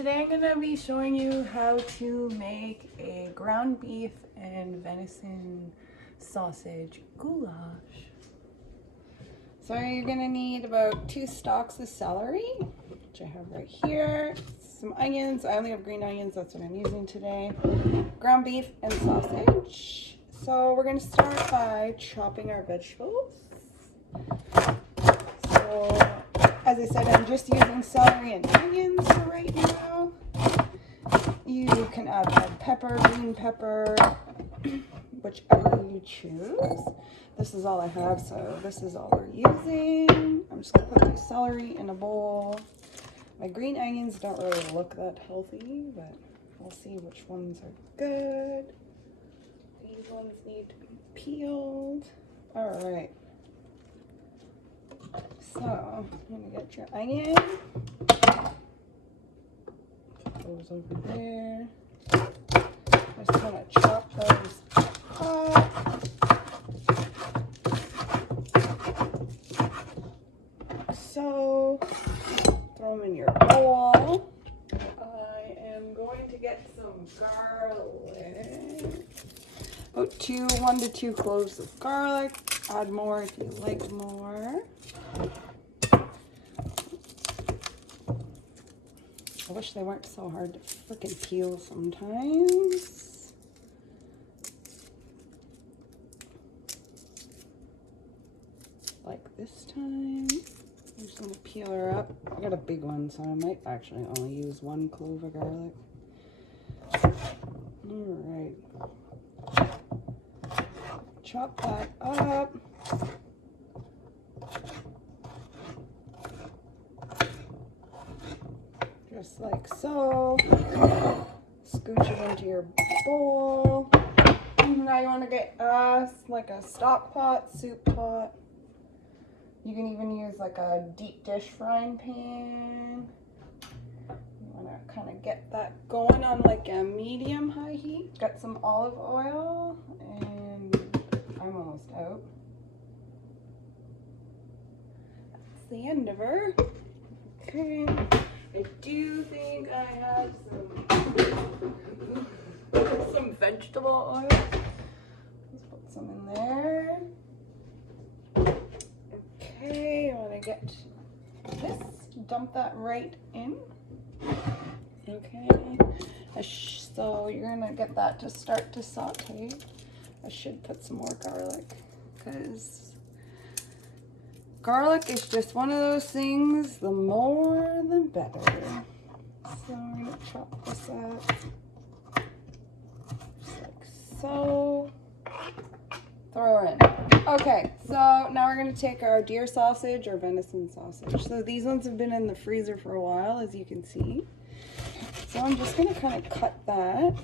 Today I'm going to be showing you how to make a ground beef and venison sausage goulash. So you're going to need about 2 stalks of celery, which I have right here, some onions. I only have green onions, that's what I'm using today, ground beef and sausage. So we're going to start by chopping our vegetables. So as I said, I'm just using celery and onions for right now. You can add red pepper, green pepper, whichever you choose. This is all I have, so this is all we're using. I'm just going to put my celery in a bowl. My green onions don't really look that healthy, but we'll see which ones are good. These ones need to be peeled. All right. So, I'm going to get your onion. Put those over there. Just kind of chop those up. So, throw them in your bowl. I am going to get some garlic. About 1 to 2 cloves of garlic. Add more if you like more. I wish they weren't so hard to freaking peel sometimes. Like this time. I'm just going to peel her up. I got a big one, so I might actually only use 1 clove of garlic. Alright. Chop that up. Just like so. Scooch it into your bowl. Now you want to get like a stock pot, soup pot. You can even use like a deep dish frying pan. You want to kind of get that going on like a medium-high heat. Got some olive oil, and I'm almost out. That's the end of her. Okay. I do think I have some vegetable oil. Let's put some in there. Okay, I want to get this, dump that right in. Okay, so you're going to get that to start to saute. I should put some more garlic because garlic is just one of those things, the more the better. So I'm going to chop this up just like so. Throw her in. Okay, so now we're going to take our deer sausage or venison sausage. So these ones have been in the freezer for a while, as you can see. So I'm just going to kind of cut that.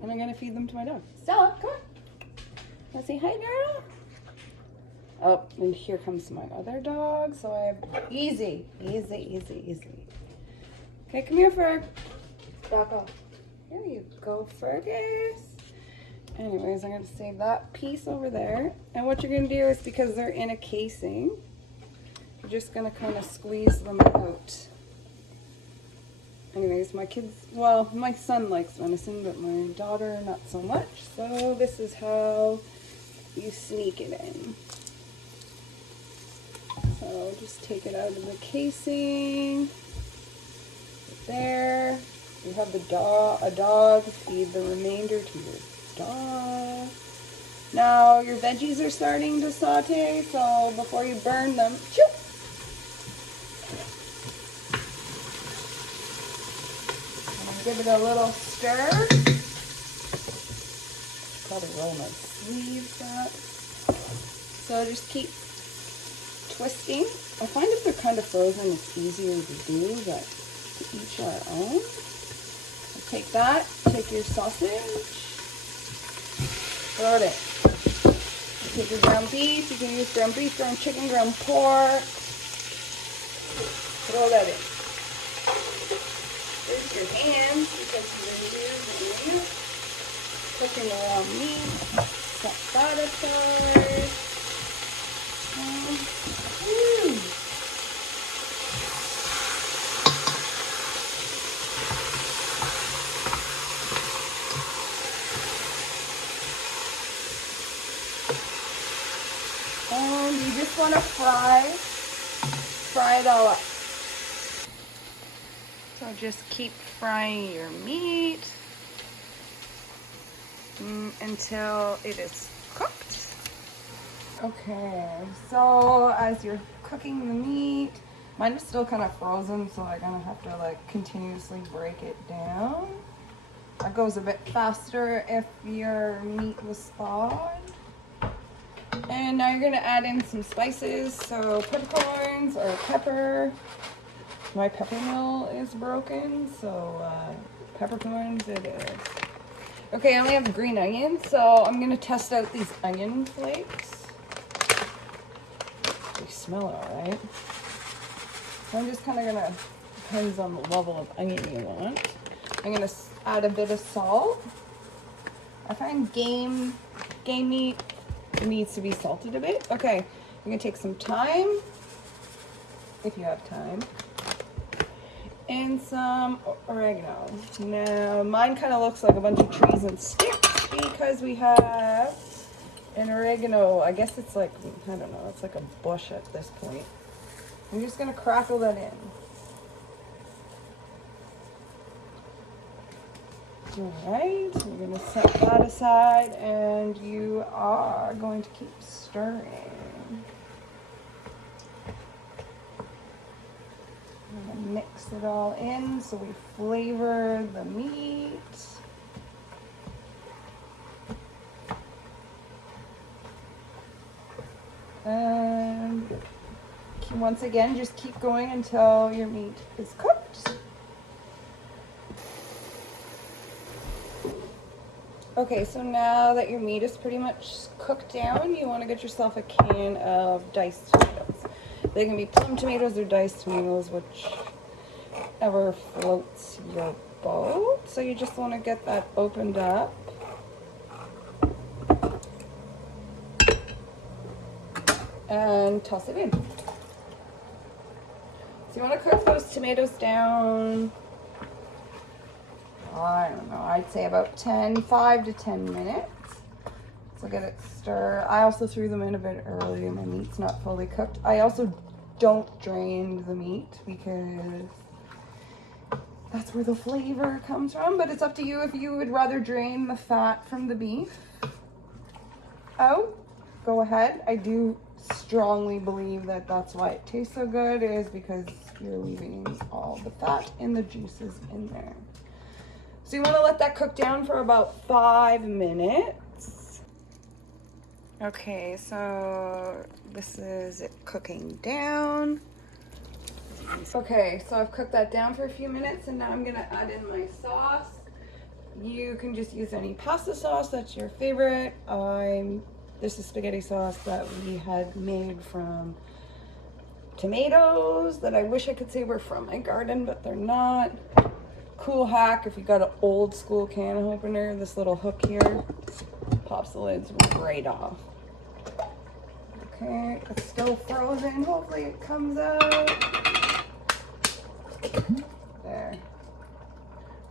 And I'm going to feed them to my dog. Stella, come on. Want to say hi, girl? Oh, and here comes my other dog. So I have easy. Okay, come here, Ferg. Back off. Here you go, Fergus. Anyways, I'm going to save that piece over there. And what you're going to do is, because they're in a casing, you're just going to kind of squeeze them out. Anyways, my kids, well, my son likes venison, but my daughter not so much. So this is how you sneak it in. So just take it out of the casing. There. You have a dog, feed the remainder to your dog. Now your veggies are starting to saute, so before you burn them, choop, give it a little stir. Probably roll my sleeves up. So just keep twisting. I find if they're kind of frozen, it's easier to do, but to each our own. So take that, take your sausage, throw it in. Take your ground beef. You can use ground beef, ground chicken, ground pork. Throw that in. There's your hands because you're using cooking around meat. Set that aside. fry it all up. So just keep frying your meat until it is cooked. Okay, so as you're cooking the meat, mine is still kind of frozen, so I'm gonna have to like continuously break it down. That goes a bit faster if your meat was thawed. And now you're gonna add in some spices, so peppercorns or pepper. My pepper mill is broken, so peppercorns it is. Okay, I only have green onions, so I'm gonna test out these onion flakes. They smell alright. So I'm just kind of gonna, depends on the level of onion you want. I'm gonna add a bit of salt. I find game meat needs to be salted a bit. Okay, I'm gonna take some thyme, if you have time, and some oregano. Now, mine kind of looks like a bunch of trees and sticks because we have an oregano. I guess it's like, I don't know, it's like a bush at this point. I'm just gonna crackle that in. Alright, we're going to set that aside and you are going to keep stirring. I'm going to mix it all in so we flavor the meat. And once again, just keep going until your meat is cooked. Okay, so now that your meat is pretty much cooked down, you want to get yourself a can of diced tomatoes. They can be plum tomatoes or diced tomatoes, whichever floats your boat. So you just want to get that opened up. And toss it in. So you want to cook those tomatoes down, I don't know, I'd say about 5 to 10 minutes. So get it stirred. I also threw them in a bit early. My meat's not fully cooked. I also don't drain the meat because that's where the flavor comes from, but it's up to you if you would rather drain the fat from the beef out. Go ahead. I do strongly believe that that's why it tastes so good, is because you're leaving all the fat and the juices in there. So you want to let that cook down for about 5 minutes. Okay, so this is it cooking down. Okay, so I've cooked that down for a few minutes and now I'm gonna add in my sauce. You can just use any pasta sauce that's your favorite. This is spaghetti sauce that we had made from tomatoes that I wish I could say were from my garden, but they're not. Cool hack, if you got an old school can opener, this little hook here pops the lids right off. Okay, it's still frozen. Hopefully it comes out. There.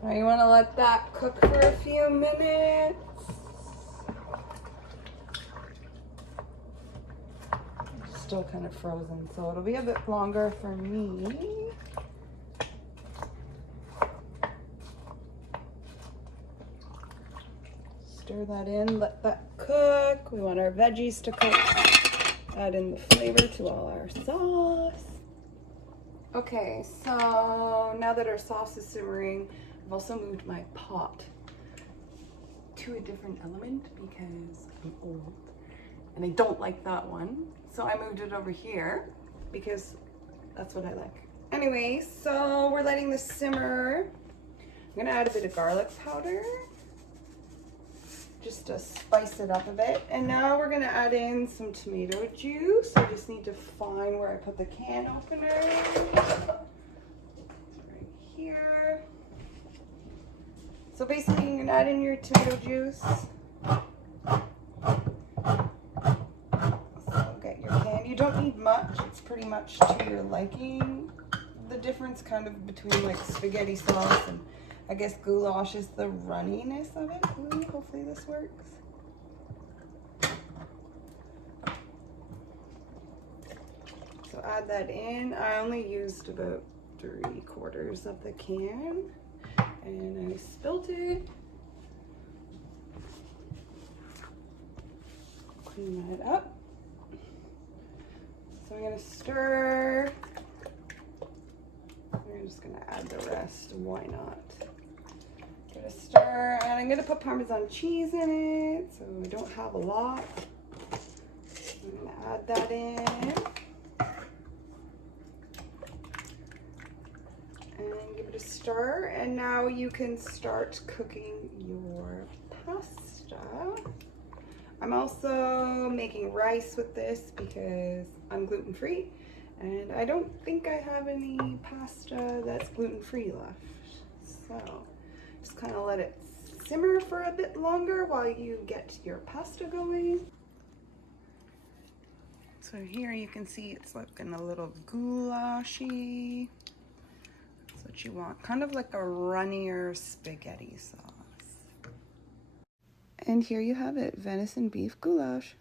Now you want to let that cook for a few minutes. It's still kind of frozen, so it'll be a bit longer for me. Stir that in, let that cook. We want our veggies to cook. Add in the flavor to all our sauce. Okay, so now that our sauce is simmering, I've also moved my pot to a different element because I'm old and I don't like that one. So I moved it over here because that's what I like. Anyway, so we're letting this simmer. I'm gonna add a bit of garlic powder just to spice it up a bit. And now we're gonna add in some tomato juice. I just need to find where I put the can opener. Right here. So basically you're gonna add in your tomato juice. So get your can. You don't need much, it's pretty much to your liking. The difference kind of between like spaghetti sauce and I guess goulash is the runniness of it. Ooh, hopefully this works. So add that in. I only used about 3/4 of the can, and I spilled it. Clean that up. So I'm gonna stir. I'm just gonna add the rest. Why not? Give it a stir, and I'm gonna put Parmesan cheese in it, so I don't have a lot. I'm gonna add that in. And give it a stir, and now you can start cooking your pasta. I'm also making rice with this because I'm gluten-free, and I don't think I have any pasta that's gluten-free left. So just kind of let it simmer for a bit longer while you get your pasta going. So here you can see it's looking a little goulashy. That's what you want, kind of like a runnier spaghetti sauce. And here you have it, venison beef goulash.